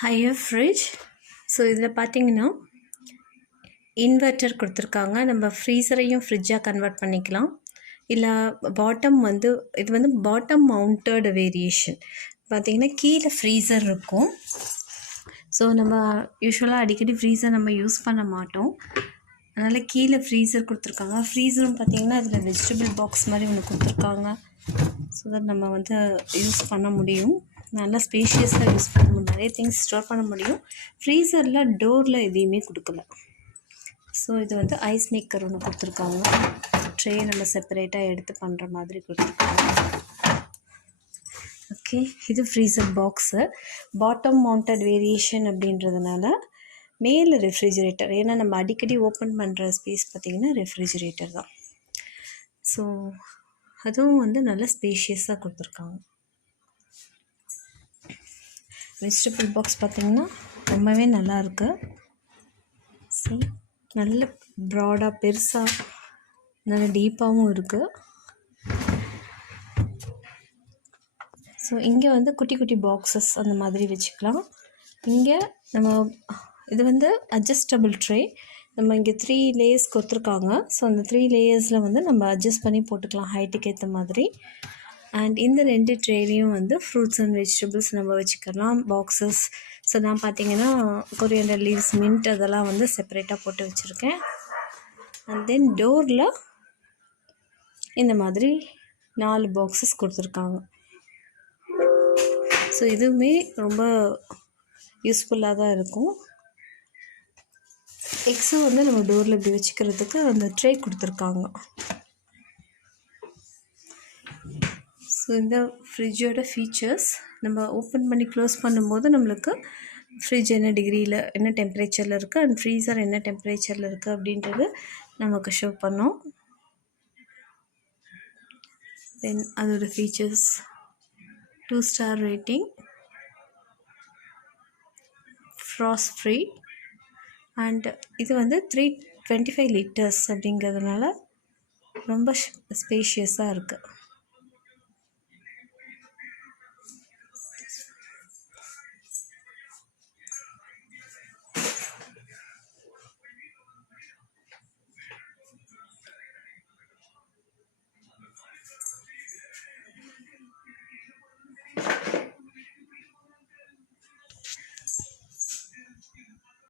Higher fridge. So இதில் பார்த்தீங்கன்னா inverter கொடுத்துருக்காங்க. நம்ம ஃப்ரீசரையும் ஃப்ரிட்ஜாக கன்வெர்ட் பண்ணிக்கலாம். இல்லை பாட்டம் வந்து இது வந்து பாட்டம் மவுண்டட் வேரியேஷன். பார்த்திங்கன்னா கீழே ஃப்ரீசர் இருக்கும். ஸோ நம்ம யூஸ்வலாக அடிக்கடி ஃப்ரீசர் நம்ம யூஸ் பண்ண மாட்டோம். அதனால் கீழே ஃப்ரீசர் கொடுத்துருக்காங்க. ஃப்ரீசரும் பார்த்திங்கன்னா அதில் வெஜிடபிள் பாக்ஸ் மாதிரி ஒன்று கொடுத்துருக்காங்க. ஸோ தட் நம்ம வந்து யூஸ் பண்ண முடியும். நல்லா ஸ்பேஷியஸாக யூஸ் பண்ண முடியும். நிறைய திங்ஸ் ஸ்டோர் பண்ண முடியும். ஃப்ரீசரில் டோரில் எதையுமே கொடுக்கல. ஸோ இது வந்து ஐஸ் மேக்கர் ஒன்று கொடுத்துருக்காங்க. ட்ரே நம்ம செப்பரேட்டாக எடுத்து பண்ணுற மாதிரி கொடுத்துருக்காங்க. ஓகே, இது freezer box. Bottom mounted variation அப்படின்றதுனால மேலே ரெஃப்ரிஜிரேட்டர். ஏன்னா நம்ம அடிக்கடி ஓப்பன் பண்ணுற ஸ்பேஸ் பார்த்திங்கன்னா ரெஃப்ரிஜிரேட்டர் தான். ஸோ அதுவும் வந்து நல்ல ஸ்பேஷியஸாக கொடுத்துருக்காங்க. வெஜிடபிள் பாக்ஸ் பார்த்திங்கன்னா ரொம்பவே நல்லாயிருக்கு. நல்ல ப்ராடாக பெருசாக நல்ல டீப்பாகவும் இருக்குது. ஸோ இங்கே வந்து குட்டி குட்டி பாக்ஸஸ் அந்த மாதிரி வச்சுக்கலாம். இங்கே நம்ம இது வந்து அட்ஜஸ்டபிள் ட்ரே. நம்ம இங்கே 3 லேயர்ஸ் கொடுத்துருக்காங்க. ஸோ அந்த 3 லேயர்ஸில் வந்து நம்ம அட்ஜஸ்ட் பண்ணி போட்டுக்கலாம் ஹைட்டுக்கு ஏற்ற மாதிரி. அண்ட் இந்த 2 ட்ரேலையும் வந்து ஃப்ரூட்ஸ் அண்ட் வெஜிடபிள்ஸ் நம்ம வச்சுக்கலாம். பாக்ஸஸ். ஸோ நான் பார்த்தீங்கன்னா கொரியண்டர் லீவ்ஸ், மின்ட் அதெல்லாம் வந்து செப்பரேட்டாக போட்டு வச்சுருக்கேன். அண்ட் தென் டோரில் இந்த மாதிரி 4 பாக்ஸஸ் கொடுத்துருக்காங்க. ஸோ இதுவுமே ரொம்ப யூஸ்ஃபுல்லாக தான் இருக்கும். எக்ஸும் வந்து நம்ம டோரில் இப்படி வச்சுக்கிறதுக்கு அந்த ட்ரே கொடுத்துருக்காங்க. ஸோ இந்த ஃப்ரிட்ஜோட ஃபீச்சர்ஸ் நம்ம ஓப்பன் பண்ணி க்ளோஸ் பண்ணும்போது நம்மளுக்கு ஃப்ரிட்ஜ் என்ன டிகிரியில் என்ன டெம்பரேச்சரில் இருக்குது அண்ட் ஃப்ரீசர் என்ன டெம்பரேச்சரில் இருக்குது அப்படின்றது நமக்கு ஷோ பண்ணோம். தென் அதோட features 2 star rating, frost free, and இது வந்து 325 லிட்டர்ஸ் அப்படிங்கிறதுனால ரொம்ப ஸ்பேஷியஸாக இருக்குது.